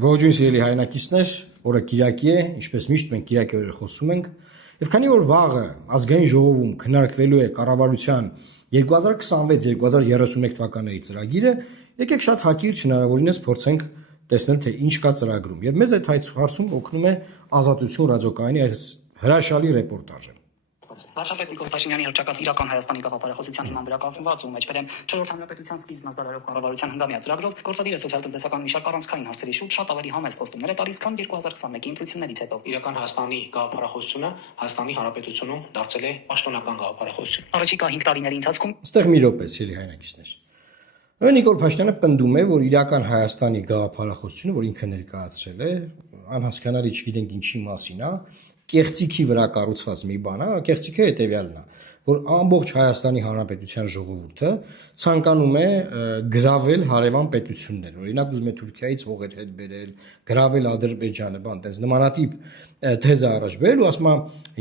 Ողջույն սիրելի հայրենակիցներ, օրը Կիրակի է, ինչպես միշտ մենք Կիրակի օրերը խոսում ենք, եւ քանի որ վաղը ազգային ժողովում քննարկվելու է կառավարության 2026-2031 թվականների ծրագիրը, եկեք շատ հակիրճ հնարավորինս փորձենք տեսնել թե ինչ կա ծրագրում։ Եվ մեզ այդ հարցում օգնում է Ազատություն ռադիոկայանի այս հրաշալի ռեպորտաժը։ Վարչապետ Նիկոլ Փաշինյանի հռչակած իրական Հայաստանի գաղափարախոսության հիման վրա կազմված ու մեջբերեմ 4-րդ հանրապետության սկիզբ մասնարարող կառավարության հնգամյա ծրագրով գործադիր է սոցիալ-տնտեսական մի շարք առանցքային հարցերի շուրջ շատ ավելի համեստ խոստումներ է տալիս, քան 2021-ի ընտրություններից հետո։ Իրական Հայաստանի գաղափարախոսությունը Հայաստանի Հանրապետությունում դարձել է պաշտոնական գաղափարախոսություն։ Առաջիկա 5 տարիների ընթացքում Այստեղ մի րոպե, սիրելի հայրենակիցներ։ Նիկոլ Փաշինյանը պնդում է, որ իրական Հայաստանի գաղափարախոսությունը, որ ինքը ներկայացրել է, անհասկանալի չգիտենք ինչի մասին է, կեղծիքի վրա կառուցված մի բան է, կեղծիքը հետևյալն է, որ ամբողջ Հայաստանի Հանրապետության ժողովուրդը ցանկանում է գրավել հարևան պետություններ, օրինակ ուզում է Թուրքիայից հողեր հետ բերել, գրավել Ադրբեջանը, բան տես նմանատիպ թեզը առաջ բերել ու ասում է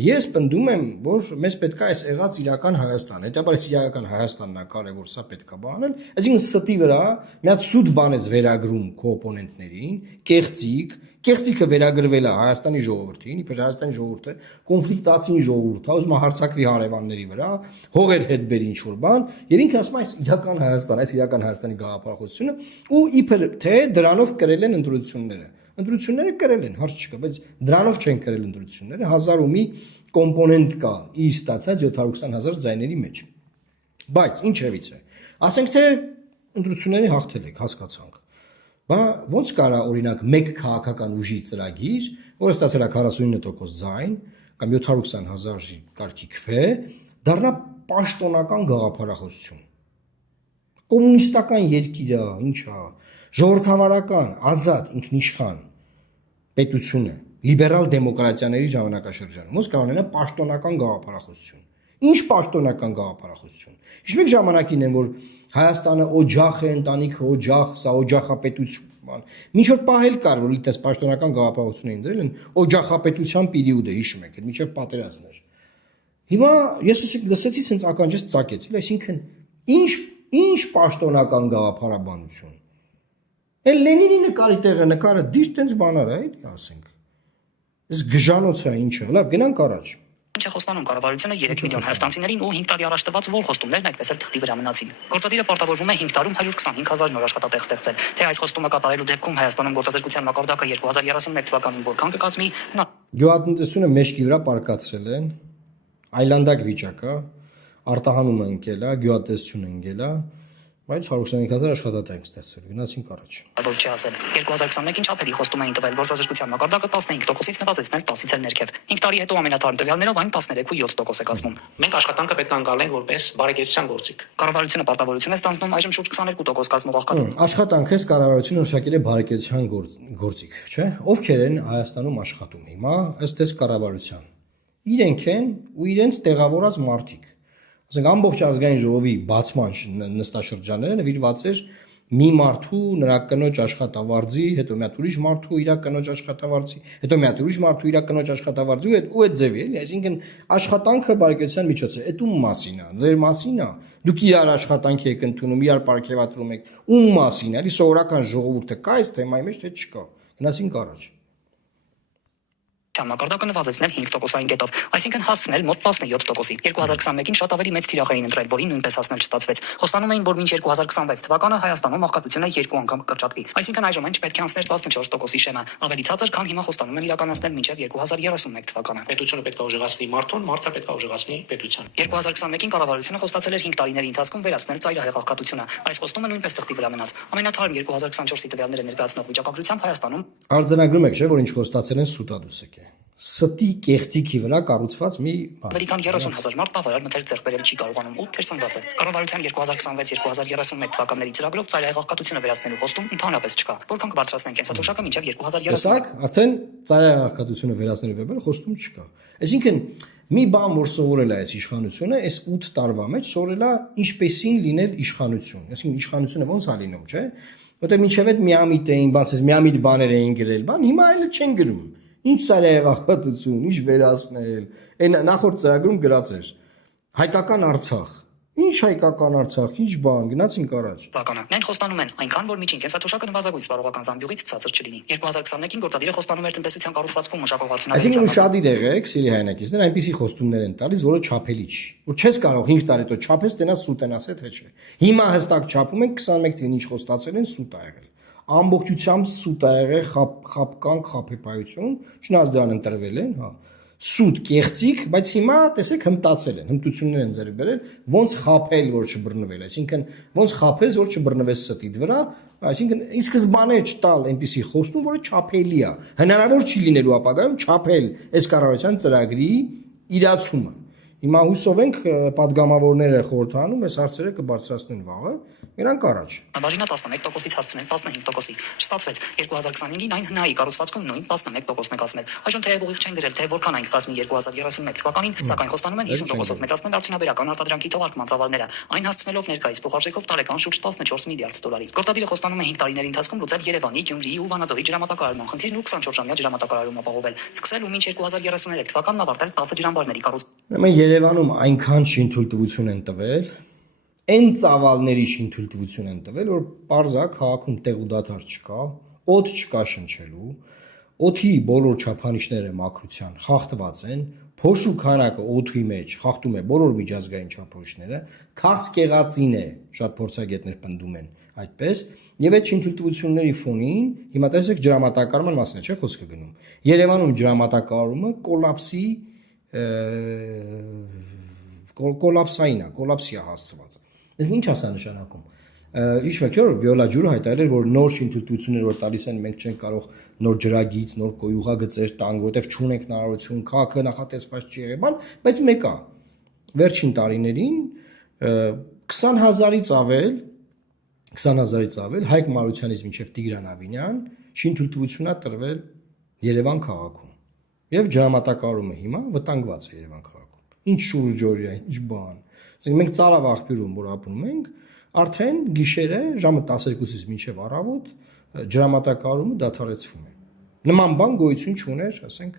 ես պնդում եմ, որ մեզ պետք է այս եղած իրական Հայաստան, հետաբար այս իրական Հայաստանն է կարևոր, սա պետք է բանել, այսինքն ստի վրա մի հատ սուտ բան ես վերագրում քո օպոնենտներին, կեղծիքը վերագրվել է Հայաստանի ժողովրդին, իբր Հայաստանի ժողովուրդը կոնֆլիկտացին ժողովուրդ է, ուզում է հարձակվի հարևանների վրա, հողեր հետ բերի ինչ-որ բան, եւ ինքը ասում է այս իրական Հայաստան, այս իրական Հայաստանի գաղափարախոսությունը ու իբր թե դրանով կրել են ընտրությունները։ Ընտրությունները կրել են, հարց չկա, բայց դրանով չեն կրել ընտրությունները, 1000 ու մի կոմպոնենտ կա իր ստացած 720,000 ձայների մեջ։ Բայց ինչևից է։ Ասենք թե ընտրությունների հաղթել եք, հասկացանք։ Բա ոնց կարա օրինակ մեկ քաղաքական ուժի ծրագիր, որը ստացել է 49% ձայն կամ 720,000-ի կարգի քվե, դառնա պաշտոնական գաղափարախոսություն։ Կոմունիստական երկիր է, ինչ է, ժողովրդավարական, ազատ, ինքնիշխան պետությունը, լիբերալ դեմոկրատիաների ժամանակաշրջանում, ոնց կարող ունենա պաշտոնական գաղափարախոսություն։ Ինչ պաշտոնական գաղափարախոսություն։ Հիշում եք ժամանակին են, որ Հայաստանը օջախ է, ընտանիքը օջախ, սա օջախապետություն բան։ Ինչ որ պահել կար, որ իդես պաշտոնական գաղափարություն էին դրել, օջախապետության պերիոդը հիշում եք, մինչև պատերազմներ։ Հիմա ես լսեցի sense ականջս ծակեց, այսինքն ինչ պաշտոնական գաղափարաբանություն։ Էլ Լենինի նկարի տեղը նկարը դիշտ տենց բանար է, էլի ասենք։ Այս գժանոցը ինչը, լավ, գնանք առաջ։ Ինչ է խոստանում կառավարությունը 3 միլիոն հայաստանցիներին ու 5 տարի առաջ տված որ խոստումներն այդպես էլ թղթի վրա մնացին։ Գործադիրը պարտավորվում է 5 տարում 125,000 նոր աշխատատեղ ստեղծել։ Թե այս խոստումը կատարելու դեպքում Հայաստանում գործազրկության մակարդակը 2031 թվականին որքան կկազմի, նա Գյուղատնտեսությունը մեջքի վրա պարկացրել են, այլանդակ վիճակ է, արտահանումը ընկել է, գյուղատնտեսությունը ընկել է, բայց 125,000 աշխատատեղ ստեղծել, գնացինք առաջ։ Որ չի ասել 2021-ին չափերի խոստում էին տվել գործազրկության մակարդակը 15%-ից նվազեցնել 10-ից էլ ներքև։ 5 տարի հետո ամենաթարմ տվյալներով այն 13.7% է կազմում։ Մենք աշխատանքը պետք է անցալենք որպես բարեկեցության գործիք։ Կառավարությունը պարտավորություն է ստանձնում այժմ շուրջ 22% կազմող աղքատում։ Աշխատանքը այս կառավարությունը որոշակել է բարեկեցության գործիք, չէ՞։ Ովքեր են Հայաստանում աշխատում հիմա, ըստ այս կառավարության։ Իրենք են ու իրենց տեղավորած մարդիկ։ Ասենք ամբողջ ազգային ժողովի բացման նստաշրջանները նվիրված էր մի մարդու նրա կնոջ աշխատավարձի, հետո մի հատ ուրիշ մարդու իր կնոջ աշխատավարձի, հետո մի հատ ուրիշ մարդու իր կնոջ աշխատավարձի ու այդ ձևի էլի, այսինքն աշխատանքը բարեկեցության միջոց է, այդ ում մասին է, ձեր մասին է, դուք իրար աշխատանքի եք ընդունում, իրար պարգևատրում եք, ում մասին է, էլի սովորական ժողովուրդը կա այս թեմայի մեջ թե չկա, գնացինք առաջ։ Մակարդակը նվազեցնել 5%-ային կետով, այսինքն հասցնել մոտ 17%-ի։ 2021-ին շատ ավելի մեծ թիրախ էին ընտրել, որին նույնպես հասնել չստացվեց։ Խոստանում էին, որ մինչ 2026 թվականը Հայաստանում աղքատությունը 2 անգամ կկրճատվի։ Այսինքն այժմ այն չպետք է անցներ 14%-ի շեմը, ավելի ցածր, քան հիմա խոստանում են իրականացնել մինչև 2031 թվականը։ Պետությունը պետք է ուժեղացնի մարդուն, մարդը պետք է ուժեղացնի պետության։ 2021-ին կառավարությունը խոստացել էր 5 տարիների ընթացքում վերացնել ծայրահեղ աղքատությունը։ Այս խոստումը նույնպես թղթի վրա մնաց։ Ամենաթարմ 2024-ի տվյալները ներկայացնող վիճակագրությամբ Հայաստանում Արձանագրում եք, չէ՞, որ ինչ խոստացել են սուտադուսեք է։ Ստի կեղծիքի վրա կառուցված մի բան։ Ավելի քան 30,000 մարդ բավարար մթերք ձեռք բերել չի կարողանում ու թերսնված է։ Կառավարության 2026-2031 թվականների ծրագրով ծայրահեղ աղքատությունը վերացնելու խոստում ընդհանրապես չկա։ Որքան կբարձրացնեն կենսաթոշակը մինչև 2030։ Արդեն ծայրահեղ աղքատությունը վերացնելու վերաբերյալ խոստում չկա։ Այսինքն մի բան որ սովորել է այս իշխանությունը, այս 8 տարվա մեջ սովորել է ինչպեսին լինել իշխանություն։ Այսինքն իշխանությունը ոնց է լինում, չէ՞։ Որտեղ մինչև այդ միամիտ էին, բացես միամիտ բաներ էին գրել, բան հիմա այլ չեն գրում։ Ինչ ծայրահեղ աղքատություն, ինչ վերացնել։ Այն նախորդ ծրագրում գրած էր հայկական Արցախ։ Ինչ հայկական Արցախ, ինչ բան, գնացինք առաջ։ Բականը։ Միայն խոստանում են, այնքան որ միջին կենսաթոշակը նվազագույն սպառողական զամբյուղից ցածր չլինի։ 2021-ին գործադիրը խոստանում էր տնտեսության կառուցվածքում մշակող Այսինքն արդյունաբերության շատ եղեք, սիրի հայրենակիցներ, այնպիսի խոստումներ են տալիս, որը չափելի չի։ Որ չես կարող 5 տարի հետո չափես, տենաս սուտենաս է թե չէ։ Հիմա հստակ չափում են 21 թվականին ինչ խոստացել են, սուտ ա եղել։ Ամբողջությամբ սուտ ա եղել, խապկանք, խափեպայություն, չնայած դրան ընտրվել են, հա։ Սուտ կեղծիկ, բայց հիմա տեսեք հմտացել են, հմտություններ են ձեռք բերել, ոնց խափել, որ չբռնվել, այսինքն ոնց խափես, որ չբռնվես ստիդ վրա, այսինքն ի սկզբանե չտալ այնպիսի խոստում, որը չափելի է, հնարավոր չի լինելու ապագայում չափել այս կառավարության ծրագրի իրացումը։ Հիմա հուսով ենք падգամավորները խորհրդանում այս հարցերը կբարձրացնեն վաղը, գրանք առաջ։ բաժինը 11%-ից հասցնել 15%-ի։ Չստացվեց 2025-ին այն հնայի կառուցվածքում նույն 11%-ն է կազմել։ Այժմ թեև ուղիղ չեն գրել, թե որքան այն կազմի 2031 թվականին, սակայն խոստանում են 50%-ով մեծացնել արդյունաբերական արտադրանքի թողարկման ծավալները, այն հասցնելով ներկայիս փոխարժեքով տարեկան շուրջ 14 միլիարդ դոլարի։ Գործադիրը խոստանում է 5 տարիների ընթացքում լուծել Երևանի, Գյումրիի ու Վանաձորի ջրամատակարարման խնդիրն ու 24-ժամյա ջրամատակարարում ապահովել, սկսել ու մինչ 2033 թվականն ավարտել 10 ջրամբարների կառուցումը։ Երևանում այնքան շինթույլտվություն են տվել, այն ծավալների շինթույլտվություն են տվել, որ պարզա քաղաքում տեղ ու դադար չկա, օդ չկա շնչելու, օդի բոլոր չափանիշները մաքրության խախտված են, փոշու քանակը օդի մեջ խախտում է բոլոր միջազգային չափորոշիչները, քաղցկեղածին է, շատ փորձագետներ պնդում են այդպես, եւ այդ շինթույլտվությունների ֆոնին հիմա տեսեք ջրամատակարարման մասին չէ խոսքը գնում։ Երևանում ջրամատակարարումը կոլապսի է հասցված։ Այս ինչ ասա նշանակում։ Հիշում եք, որ Վիոլա ջուրը հայտարարել էր, որ նոր շինթույլտվություններ որ տալիս են, մենք չենք կարող նոր ջրագիծ, նոր կոյուղագծեր տանք, որովհետև չունենք հնարավորություն, քաղաքը նախատեսված չի եղել, բայց մեկ է։ Վերջին տարիներին 20,000-ից ավել Հայկ Մարությանից մինչև Տիգրան Ավինյան շինթույլտվություն է տրվել Երևան քաղաքում։ Եվ ջրամատակարարումը հիմա վտանգված է Երևան քաղաքում։ Ինչ շուրջօրյա, ինչ բան։ Ասենք մենք Ծարավ աղբյուրում որ ապրում ենք, արդեն գիշերը ժամը 12-ից մինչև առավոտ ջրամատակարարումը դադարեցվում է։ Նման բան գոյություն չուներ, ասենք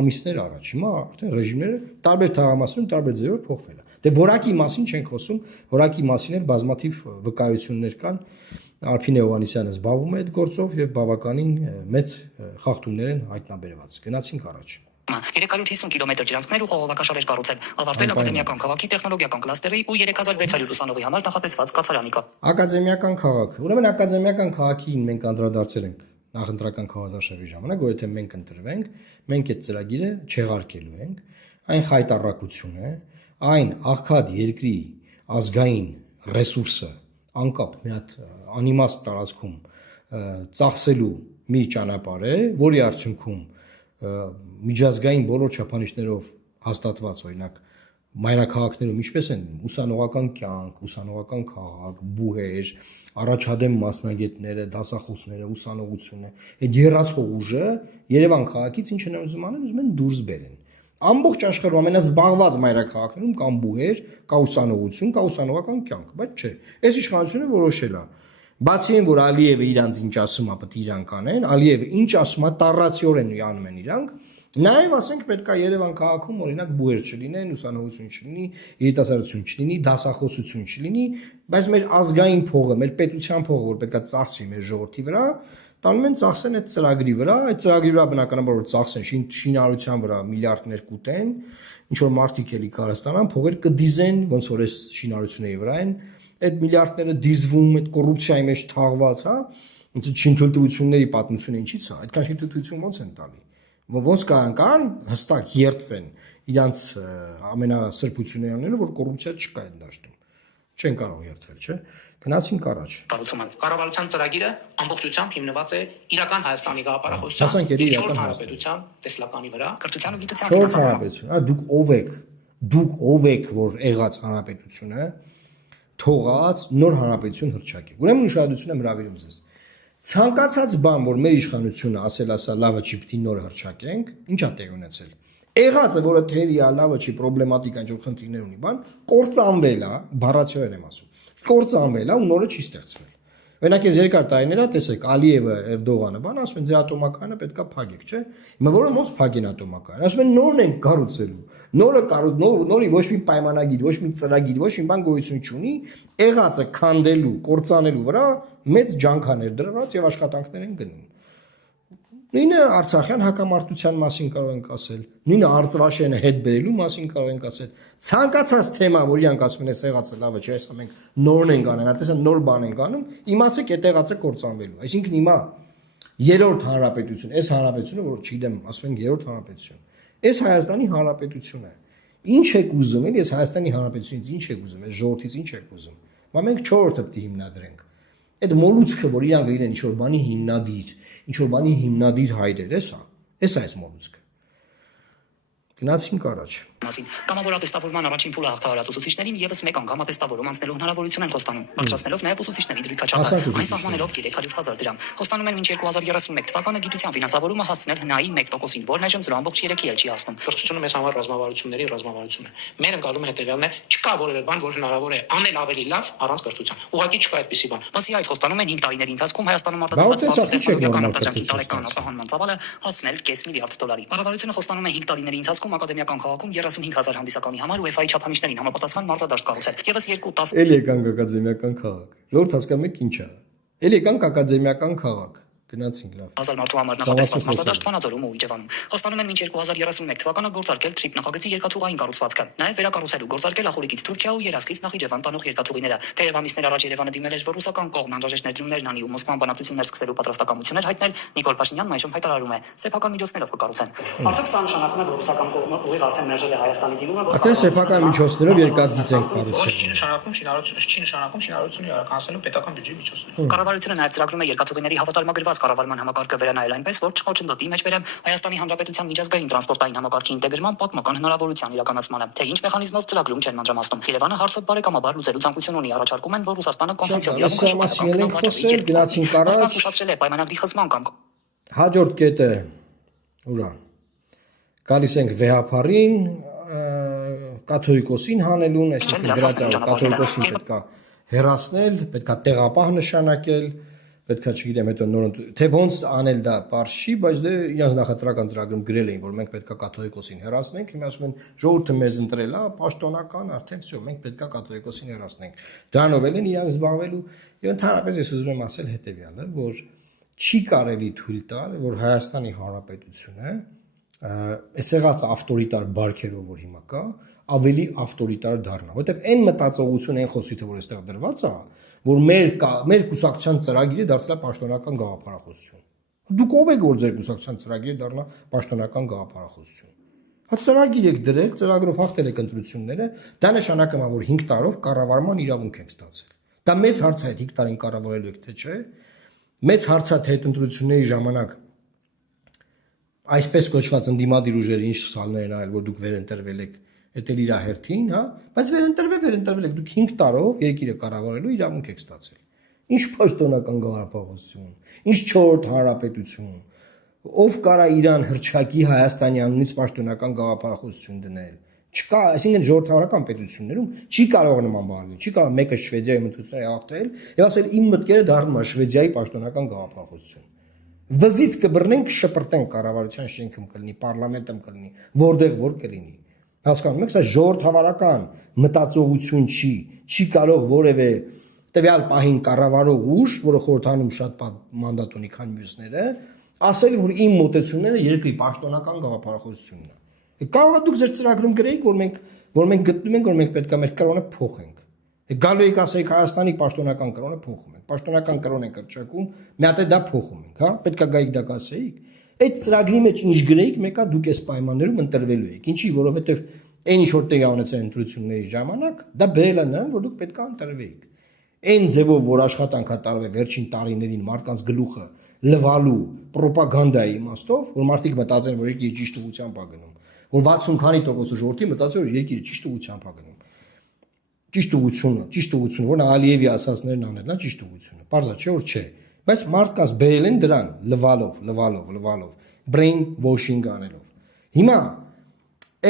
ամիսներ առաջ։ Հիմա արդեն ռեժիմները տարբեր թաղամասերում տարբեր ձևով փոխվել է։ Դե որակի մասին չենք խոսում, որակի մասին էլ բազմաթիվ վկայություններ կան։ Արփին Հովհաննիսյանը զբաղվում է այդ գործով եւ բավականին մեծ խախտումներ են հայտնաբերված։ Գնացինք առաջ։ 350 կիլոմետր ջրանցքներ ու խողովակաշարեր կառուցել, ավարտել ակադեմիական քաղաքի տեխնոլոգիական կլաստերի ու 3600 ուսանողի համար նախատեսված կացարանի կապ։ Ակադեմիական քաղաք։ Ուրեմն ակադեմիական քաղաքին մենք անդրադարձել ենք նախընտրական քաղաքաշարի ժամանակ, որ եթե մենք ընտրվենք, մենք այդ ծրագիրը չեղարկելու ենք, այն խայտառակություն է, այն աղքատ երկրի ազգային ռեսուրսը անկապ մի հատ անիմաստ տարածքում ծախսելու մի ճանապարհ է, որի արդյունքում միջազգային բոլոր չափանիշներով հաստատված օրինակ մայրաքաղաքներում ինչպես են ուսանողական կյանք, ուսանողական քաղաք, բուհեր, առաջադեմ մասնագետները, դասախոսները, ուսանողությունը, այդ եռացող ուժը Երևան քաղաքից ինչ են ուզում անել, ուզում են դուրս բերեն։ Ամբողջ աշխարհում ամենազբաղված մայրաքաղաքներում կան բուհեր, կա ուսանողություն, կա ուսանողական կյանք, բայց չէ։ Այս իշխանությունը որոշել է բացի այն որ Ալիևը իրանց ինչ ասում է, պետք է իրանք անեն, Ալիևը ինչ ասում է, տառացիորեն անում են իրանք, նաև ասենք պետք է Երևան քաղաքում օրինակ բուհեր չլինեն, ուսանողություն չլինի, երիտասարդություն չլինի, դասախոսություն չլինի, բայց մեր ազգային փողը, մեր պետության փողը, որ պետք է ծախսվի մեր ժողովրդի վրա, տանում են ծախսեն այդ ծրագրի վրա, այդ ծրագրի վրա բնականաբար որ ծախսեն շինարարության վրա միլիարդներ կուտեն, ինչ որ մարդիկ էլի կարստանան, փողեր կդիզեն, ոնց որ այս շինարարությունների վրա են, այդ միլիարդները դիզվում, այդ կոռուպցիայի մեջ թաղված, հա, ոնց շինթույլտվությունների պատմությունը ինչի՞ց է, այդքան շինթույլտվություն ոնց են տալի։ Ոնց կան հստակ երթվեն իրանց ամենասրբությունները անելու, որ կոռուպցիա չկա այդ դաշտում։ Չեն կարող երթվել, չէ՞։ Գնացինք առաջ։ Կառուցումը կառավարության ծրագիրը ամբողջությամբ հիմնված է իրական Հայաստանի գաղափարախոսության եւ չորրորդ հանրապետության տեսլականի վրա, կրթության ու գիտության Չորրորդ հանրապետություն, հա, դուք ով եք, որ եղած հանրապետությունը թողած նոր հանրապետություն հռչակի։ Ուրեմն ուշադրություն եմ հրավիրում ձեզ։ Ցանկացած բան, որ մեր իշխանությունը ասել ասա լավը չի պիտի նոր հռչակենք, ինչա տեղ ունեցել։ Եղածը, որը թերի է, լավը չի, պրոբլեմատիկ այն որ խնդիրներ ունի, բան, կործանվել է, բառացիորեն եմ ասում։ Կործանվել է ու նորը չի ստեղծվել։ Օրինակ այս երկար տարիներ է, տեսեք, Ալիևը, Էրդողանը, բան ասում են, ձեր ատոմակայանը պետքա փակեք, չէ՞։ Հիմա որը ոնց փակեն ատոմակայանը։ Ասում են նորն են կառուցելու։ Նորի ոչ մի պայմանագիր, ոչ մի ծրագիր, ոչ մի բան գոյություն չունի, եղածը քանդելու, կործանելու վրա մեծ ջանքաներ դրված եւ աշխատանքներ են գնում։ Նույնը Արցախյան հակամարտության մասին կարող ենք ասել, նույնը Արցվաշենը հետ բերելու մասին կարող ենք ասել։ Ցանկացած թեմա, որ իրանք ասում են, էս եղածը լավը չէ, հեսա մենք նորն ենք անում, հատեսա նոր բան ենք անում, իմացեք այդ եղածը կործանվելու։ Այսինքն հիմա երրորդ հանրապետություն, այս հանրապետությունը, որ չգիտեմ, ասում են երրորդ հանրապետություն։ Այս Հայաստանի հանրապետությունը։ Ինչ եք ուզում, էլի այս Հայաստանի հանրապետությունից ինչ եք ուզում, այս ժողովրդից ինչ եք ուզում։ Բա մենք 4-րդը պետք է հիմնադրենք։ Այդ մոլուցքը, որ իրանք իրեն ինչ որ բանի հիմնադիր, ինչ որ բանի հիմնադիր հայրեր, էս այս մոլուցքը։ Գնացինք առաջ։ Մասին կամավորատեստավորման առաջին փուլը հաղթահարած ուսուցիչներին եւս մեկ անգամ ատեստավորում անցնելու հնարավորություն են խոստանում, բարձրացնելով նաեւ ուսուցիչների դրույքաչափը, այն սահմանելով 300,000 դրամ։ Խոստանում են մինչ 2031 թվականը գիտության ֆինանսավորումը հասցնել հնայի 1%-ին, որն այժմ 0.3-ի էլ չի հասնում։ Կրթությունը մեզ համար ռազմավարությունների ռազմավարություն է։ Մեր ընկալումը հետեւյալն է, չկա որևէ բան, որ հնարավոր է անել ավելի լավ առանց կրթության։ Ուղղակի չկա այդպիսի բան։ Բացի այդ, խոստանում են 5 տարիների ընթացքում Հայաստանում արտադրված բարձր տեխնոլոգիական արտադրանքի տարեկան արտահանման ծավալը հասնել $5 միլիարդ։ Կառավարությունը խոստանում է 5 տարիների ընթացքում ակադեմիական քաղաքում 35,000 հանդիսականի համար UEFA-ի չափանիշներին համապատասխան մարզադաշտ կառուցել։ Եվս 2-10 Էլի եկանք ակադեմիական քաղաք։ Ժողովուրդ հասկանում եք ինչ է։ Էլի եկանք ակադեմիական քաղաք։ Գնացինք լավ։ 1000 մարդու համար նախատեսված մարզադաշտ Վանաձորում ու Իջևանում։ Խոստանում են մինչ 2031 թվականը գործարկել TRIP նախագծի երկաթուղային կառուցվածքը, նաև վերակառուցելու գործարկել Ախորիկից Թուրքիա ու Երասկից Նախիջևան տանող երկաթուղիները։ Թեև ամիսներ առաջ Երևանը դիմել էր, որ ռուսական կողմն անհրաժեշտ ներդրումներն անի ու Մոսկվան բանակցություններ սկսելու պատրաստակամություններ հայտնել, Նիկոլ Փաշինյանն այժմ հայտարարում է, սեփական միջոցներով կկառուցեն։ Արդյոք սա նշանակում է, որ ռուսական կողմը ուղիղ արդեն մերժել է Հայաստանի դիմումը, որ Արդեն սեփական միջոցներով երկաթգիծ ենք կառուցել։ Չի նշանակում շինարարությունը իրականացնելու պետական բյուջեի միջոցներով։ Կառավարությունը նաև ծրագրում է երկաթուղիների հավատարմագրված կառավարման համակարգը վերանայել այնպես, որ չխոչընդոտի մեջ բերեմ Հայաստանի Հանրապետության միջազգային տրանսպորտային համակարգի ինտեգրման պատմական հնարավորության իրականացմանը, թե ինչ մեխանիզմով ծրագրում չեն մանրամասնում։ Երևանը հարցը բարեկամաբար լուծելու ցանկություն ունի, առաջարկում են, որ Ռուսաստանը կոնսենսիոն գնացին առաջ ուշացրել է պայմանագրի խզման կամ հաջորդ կետը ուրա գալիս ենք վեհապարին կաթոլիկոսին հանելուն, այսինքն դրածա կաթոլիկոսին պետքա հեռացնել, պետքա տեղապահ նշանակել, պետքա չգիտեմ հետո նոր թե ոնց անել դա բարձ չի, բայց դե իրանց նախընտրական ծրագրում գրել էին, որ մենք պետքա կաթոլիկոսին հեռացնենք, հիմա ասում են ժողովուրդը մեզ ընտրել է, պաշտոնական արդեն всё, մենք պետքա կաթոլիկոսին հեռացնենք։ Դրանով էլ են իրանք զբաղվելու եւ ընդհանրապես ես ուզում եմ ասել հետեւյալը, որ չի կարելի թույլ տալ, որ Հայաստանի Հանրապետությունը այս եղած ավտորիտար բարքերով, որ հիմա կա, ավելի ավտորիտար դառնա, որովհետեւ այն մտածողությունը, այն խոսիթը, որ այստեղ դրված է, որ մեր կուսակցության ծրագիրը դարձել է պաշտոնական գաղափարախոսություն։ Դուք ով եք, որ ձեր կուսակցության ծրագիրը դառնա պաշտոնական գաղափարախոսություն։ Հա ծրագիր եք դրել, ծրագրով հաղթել եք ընտրությունները, դա նշանակում է, որ 5 տարով կառավարման իրավունք եք ստացել։ Դա մեծ հարց է, 5 տարին կառավարելու եք, թե չէ։ Մեծ հարց է, թե այդ ընտրությունների ժամանակ այսպես կոչված ընդդիմադիր ուժերը ինչ սխալներ են արել, որ դուք վերընտրվել եք, դա էլ իր հերթին, հա, բայց վերընտրվել եք, դուք 5 տարով երկիրը կառավարելու իրավունք եք ստացել։ Ինչ պաշտոնական գաղափարախոսություն, ինչ 4-րդ հանրապետություն, ով կարա իրան հրճակի Հայաստանի անունից պաշտոնական գաղափարախոսություն դնել։ Չկա, այսինքն ժողովրդավարական պետություններում չի կարող նման բան լինել, չի կարող մեկը Շվեդիայում ընտրություններ հաղթել եւ ասել իմ մտքերը դառնում են Շվեդիայի պաշտոնական գաղափարախոսություն։ Վզից կբռնենք, կշպրտենք կառավարության շենքում կլինի, պարլամենտում կլինի, որտեղ որ կլինի։ Հասկանում եք, սա ժողովրդավարական մտածողություն չի կարող որևէ տվյալ պահին կառավարող ուժ, որը խորհրդանում շատ մանդատ ունի, քան մյուսները, ասել, որ իմ մոտեցումները երկրի պաշտոնական գաղափարախոսությունն է։ Կարող է դուք ձեր ծրագրում գրեիք, որ մենք գտնում ենք, որ մենք պետք է մեր կրոնը փոխենք։ Գալու եք ասեք Հայաստանի պաշտոնական կրոնը փոխում ենք։ Պաշտոնական կրոն ենք հռչակում, մի հատ է դա փոխում ենք, հա, պետք է գայիք դա կասեիք։ Այդ ծրագրի մեջ ինչ գրեիք, մեկը դուք այս պայմաններում ընտրվելու եք։ Ինչի, որովհետև այն ինչ որ տեղի ունեցել ընտրությունների ժամանակ, դա բերել է նրան, որ դուք պետք է ընտրվեիք։ Այն ձևով, որ աշխատանք է տարվել վերջին տարիներին մարդկանց գլուխը լվալու ռոպագանդայի իմաստով, որ մարդիկ մտածեն, որ երկիրը ճիշտ ուղղությամբ է գնում, որ 60 քանի տոկոսը ժողովրդի մտածել որ երկիրը ճիշտ ուղղությամբ է գնում։ Ճիշտ ուղղությունը, որն Ալիևի ասածներն անելն է ճիշտ ուղղությունը։ Պարզա չէ որ չէ, բայց մարդկանց բերել են դրան լվալով, brain washing անելով։ Հիմա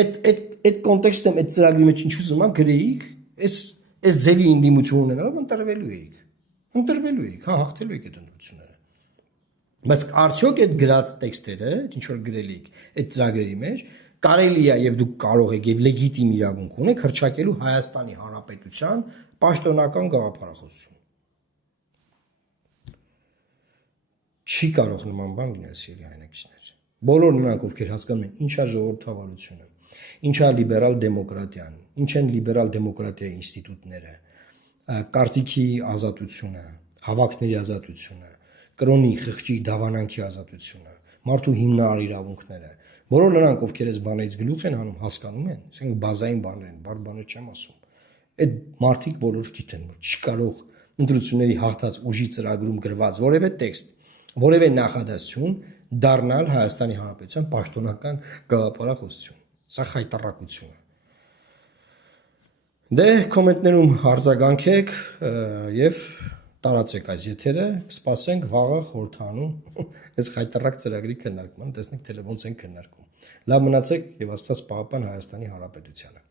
այդ կոնտեքստում այդ ծրագրի մեջ ինչ ուզում եմ գրեիք, այս ձևի ինդիմություն ունենալով ընտրվելու էիք։ ընտրվելու եք, հա, հաղթելու եք այդ ընտրությունները։ Բայց արդյոք այդ գրած տեքստերը, ինչ որ գրել եք այդ ծրագրերի մեջ, կարելի է եւ դուք կարող եք եւ լեգիտիմ իրավունք ունեք հրճակելու Հայաստանի Հանրապետության պաշտոնական գաղափարախոսություն։ Չի կարող նման բան լինել, սիրելի հայրենակիցներ։ Բոլոր նրանք, ովքեր հասկանում են ինչա ժողովրդավարությունը, ինչա լիբերալ դեմոկրատիան, ինչ են լիբերալ դեմոկրատիայի ինստիտուտները, կարծիքի ազատությունը, հավաքների ազատությունը, կրոնի, խղճի, դավանանքի ազատությունը, մարդու հիմնարար իրավունքները, բոլոր նրանք, ովքեր այս բաներից գլուխ են հանում, հասկանում են, ասենք բազային բաներ են, բարդ բաներ չեմ ասում։ Այդ մարդիկ բոլոր գիտեն, որ չի կարող ընտրությունների հաղթած ուժի ծրագրում գրված որևէ տեքստ, որևէ նախադասություն դառնալ Հայաստանի Հանրապետության պաշտոնական գաղափարախոսություն։ Սա խայտառակություն է։ Դե կոմենտներում արձագանքեք եւ տարածեք այս եթերը, կսպասենք վաղը խորհրդանում այս խայտառակ ծրագրի քննարկման, տեսնենք թե ոնց են քննարկում։ Լավ մնացեք եւ Աստված պահապան Հայաստանի Հանրապետությանը։